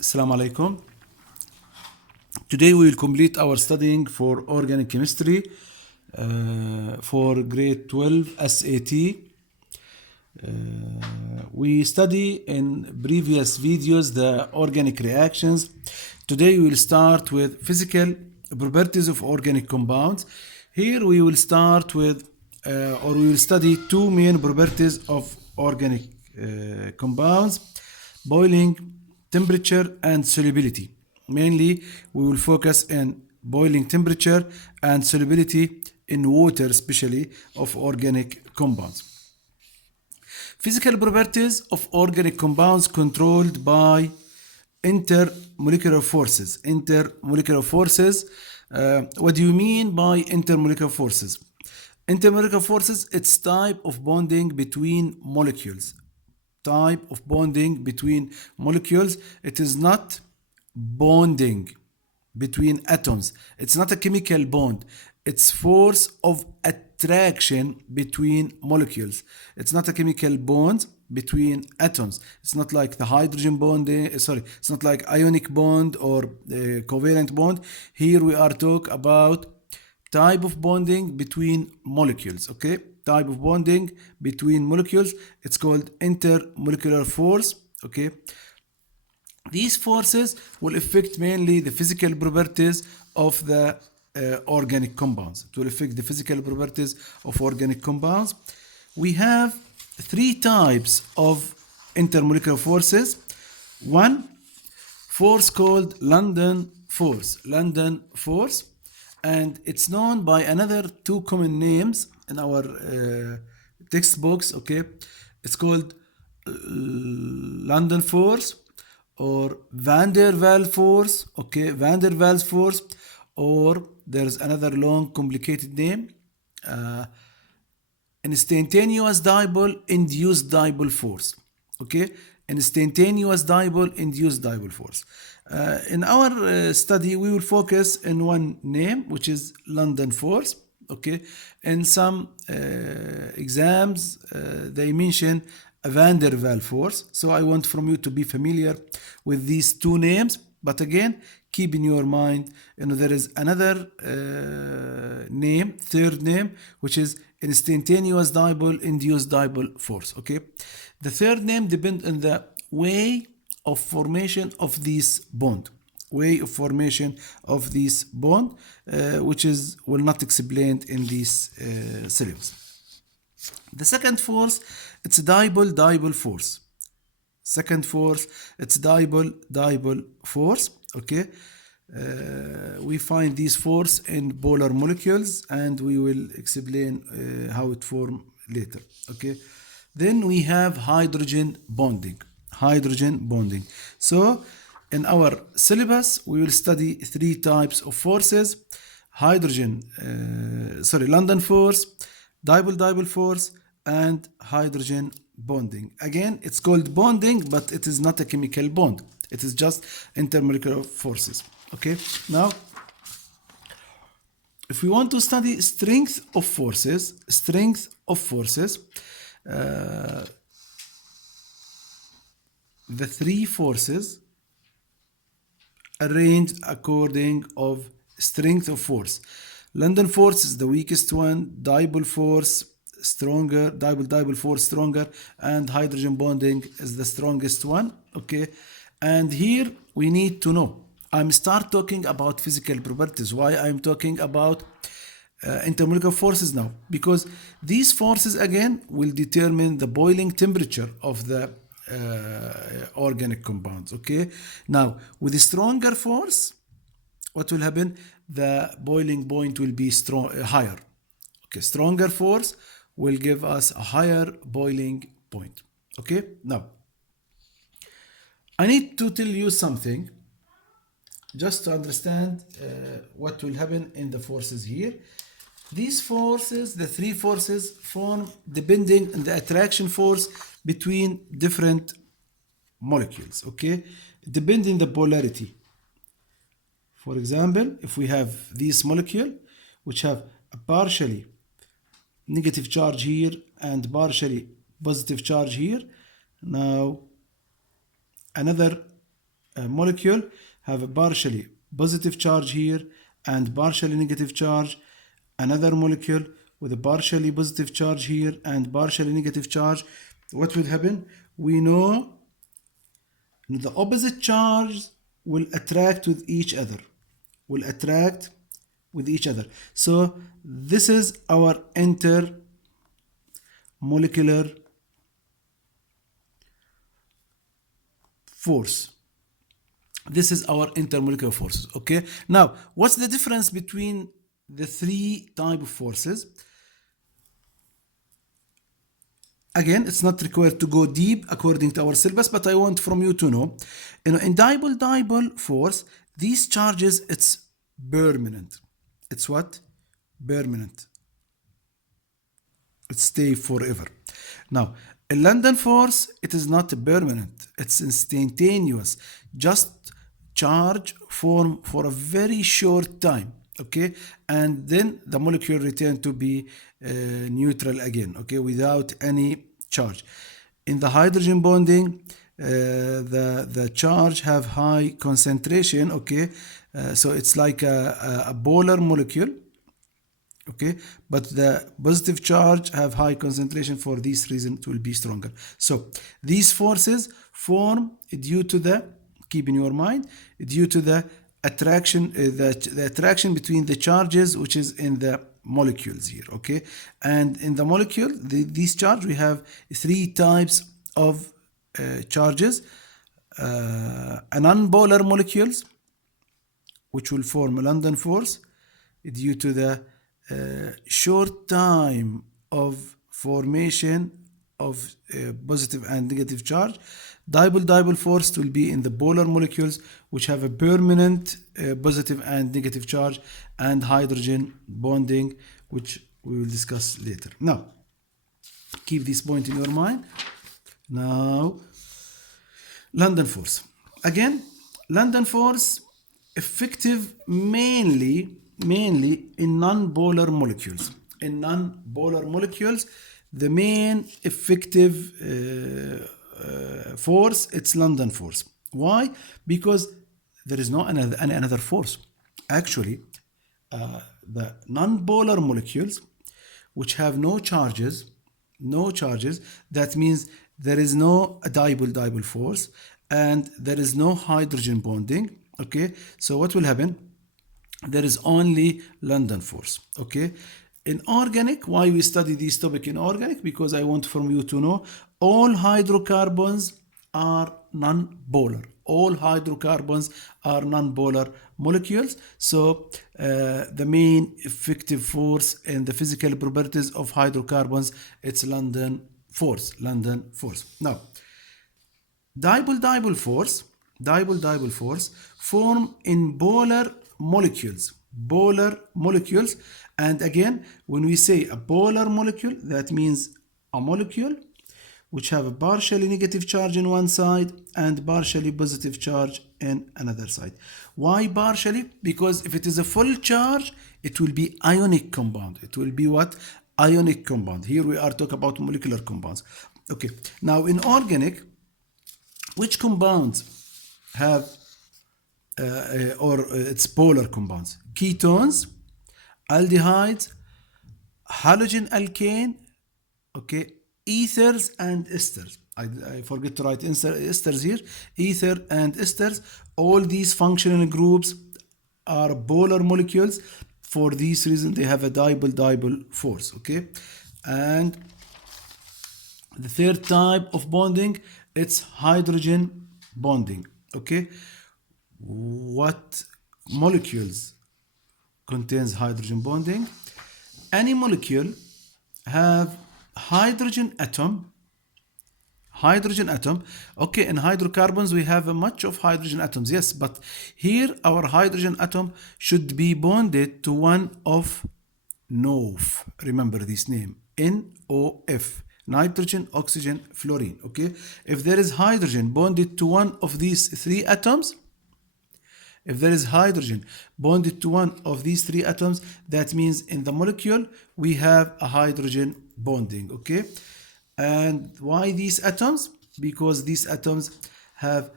Assalamu alaikum. Today we will complete our studying for organic chemistry for grade 12 SAT. We study in previous videos the organic reactions. Today we will start with physical properties of organic compounds. Here we will start with or we will study two main properties of organic compounds: boiling temperature and solubility. Mainly, we will focus on boiling temperature and solubility in water, especially of organic compounds. Physical properties of organic compounds controlled by intermolecular forces. Intermolecular forces. What do you mean by intermolecular forces? Intermolecular forces, it's type of bonding between molecules. Type of bonding between molecules. It is not bonding between atoms. It's not a chemical bond. It's force of attraction between molecules. It's not a chemical bond between atoms. It's not like the hydrogen bond. It's not like ionic bond or covalent bond. Here we are talking about type of bonding between molecules. Okay, type of bonding between molecules. It's called intermolecular force. Okay. These forces will affect mainly the physical properties of the organic compounds. It will affect the physical properties of organic compounds. We have three types of intermolecular forces. One force called London force. London force. And it's known by another two common names in our textbooks. Okay, it's called London force or van der Waals force. Okay, van der Waals force, or there's another long complicated name, instantaneous dipole induced dipole force. Okay, instantaneous dipole induced dipole force. In our study, we will focus in one name, which is London force. Okay, in some exams, they mention a van der Waals force. So I want from you to be familiar with these two names. But again, keep in your mind, there is another name, third name, which is instantaneous dipole induced dipole force. Okay, the third name depends on the way of formation of this bond. Way of formation of this bond, which is will not explained in this syllabus. The second force, it's dipole force. Second force, it's dipole force. Okay, we find this force in polar molecules, and we will explain how it form later. Okay, then we have hydrogen bonding. Hydrogen bonding. So in our syllabus, we will study three types of forces: London force, dipole force, and hydrogen bonding. Again, it's called bonding, but it is not a chemical bond. It is just intermolecular forces. Okay, now if we want to study strength of forces, the three forces arranged according of strength of force. London force is the weakest one, dipole force stronger, dipole force stronger, and hydrogen bonding is the strongest one. Okay, and here we need to know, I'm start talking about physical properties. Why I'm talking about intermolecular forces now? Because these forces again will determine the boiling temperature of the organic compounds. Okay, now with a stronger force, what will happen? The boiling point will be higher. Okay, stronger force will give us a higher boiling point. Okay, now I need to tell you something just to understand what will happen in the forces here. These forces, the three forces, form depending on the attraction force between different molecules. Okay, depending on the polarity. For example, if we have this molecule which have a partially negative charge here and partially positive charge here, now another molecule have a partially positive charge here and partially negative charge. Another molecule with a partially positive charge here and partially negative charge. What will happen? We know the opposite charge will attract with each other. Will attract with each other. So this is our intermolecular force. This is our intermolecular forces. Okay. Now, what's the difference between the three type of forces? Again, it's not required to go deep according to our syllabus, but I want from you to know, in dipole-dipole force, these charges, it's permanent. It's what? Permanent. It stay forever. Now, in London force, it is not permanent. It's instantaneous. Just charge form for a very short time. Okay, and then the molecule return to be neutral again. Okay, without any charge. In the hydrogen bonding, the charge have high concentration. Okay, so it's like a polar molecule. Okay, but the positive charge have high concentration. For this reason, it will be stronger. So these forces form due to the, keep in your mind, due to the attraction, the attraction between the charges, which is in the molecules here. Okay, and in the molecule, these charge, we have three types of charges. A non-polar molecules, which will form a London force due to the short time of formation of positive and negative charge. Dipole-dipole force will be in the polar molecules, which have a permanent positive and negative charge, and hydrogen bonding, which we will discuss later. Now, keep this point in your mind. Now, London force. Again, London force effective mainly in non-polar molecules. In non-polar molecules, the main effective force, it's London force. Why? Because there is no another force. Actually, the non-polar molecules, which have no charges, that means there is no dipole-dipole force, and there is no hydrogen bonding. Okay, so what will happen? There is only London force. Okay, in organic, why we study this topic in organic? Because I want from you to know all hydrocarbons are non-polar. All hydrocarbons are non-polar molecules. So the main effective force and the physical properties of hydrocarbons, it's London force. Now, dipole-dipole force form in polar molecules. And again, when we say a polar molecule, that means a molecule which have a partially negative charge in one side and partially positive charge in another side. Why partially? Because if it is a full charge, it will be ionic compound. It will be what? Ionic compound. Here we are talking about molecular compounds. Okay, now in organic, which compounds have it's polar compounds? Ketones, aldehydes, halogen alkane, okay, ethers and esters. I forget to write esters here. Ether and esters, all these functional groups are polar molecules. For this reason, they have a dipole-dipole force. Okay, and the third type of bonding, it's hydrogen bonding. Okay, what molecules contains hydrogen bonding? Any molecule have hydrogen atom. Okay, in hydrocarbons we have much of hydrogen atoms, yes, but here our hydrogen atom should be bonded to one of NOF. Remember this name, NOF, nitrogen, oxygen, fluorine. Okay, if there is hydrogen bonded to one of these three atoms, that means in the molecule we have a hydrogen bonding. Okay, and why these atoms? Because these atoms have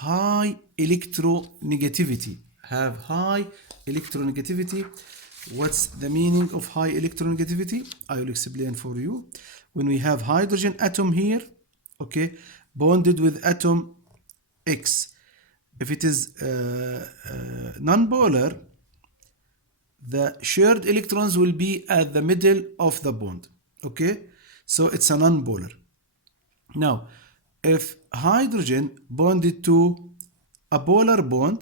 high electronegativity. Have high electronegativity. What's the meaning of high electronegativity? I will explain for you. When we have hydrogen atom here, okay, bonded with atom X, if it is non-polar, the shared electrons will be at the middle of the bond, okay? So it's a non-polar. Now, if hydrogen bonded to a polar bond,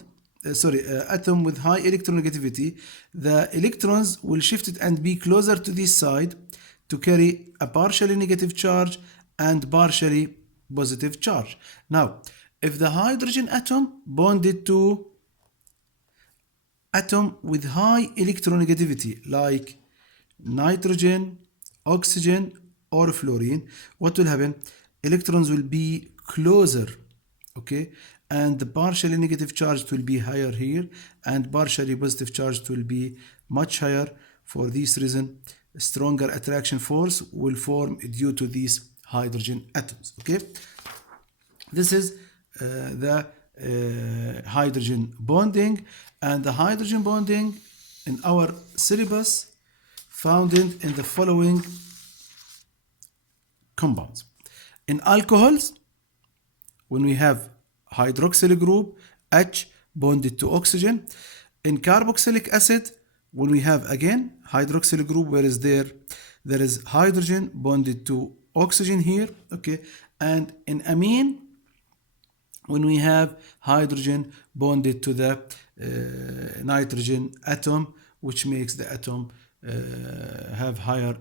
atom with high electronegativity, the electrons will shift it and be closer to this side to carry a partially negative charge and partially positive charge. Now, if the hydrogen atom bonded to atom with high electronegativity like nitrogen, oxygen, or fluorine, what will happen? Electrons will be closer, okay, and the partially negative charge will be higher here and partially positive charge will be much higher. For this reason, stronger attraction force will form due to these hydrogen atoms, okay. This is the hydrogen bonding, and the hydrogen bonding in our syllabus found in the following compounds. In alcohols, when we have hydroxyl group H bonded to oxygen. In carboxylic acid, when we have again hydroxyl group, where is there is hydrogen bonded to oxygen here, okay. And in amine, when we have hydrogen bonded to the nitrogen atom, which makes the atom have higher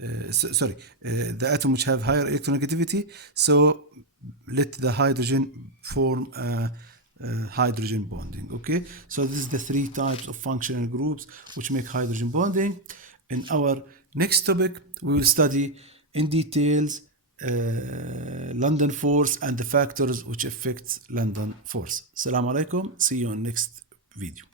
the atom which have higher electronegativity, so let the hydrogen form hydrogen bonding, okay. So this is the three types of functional groups which make hydrogen bonding. In our next topic, we will study in details London force and the factors which affect London force. Assalamu alaikum. See you on next video.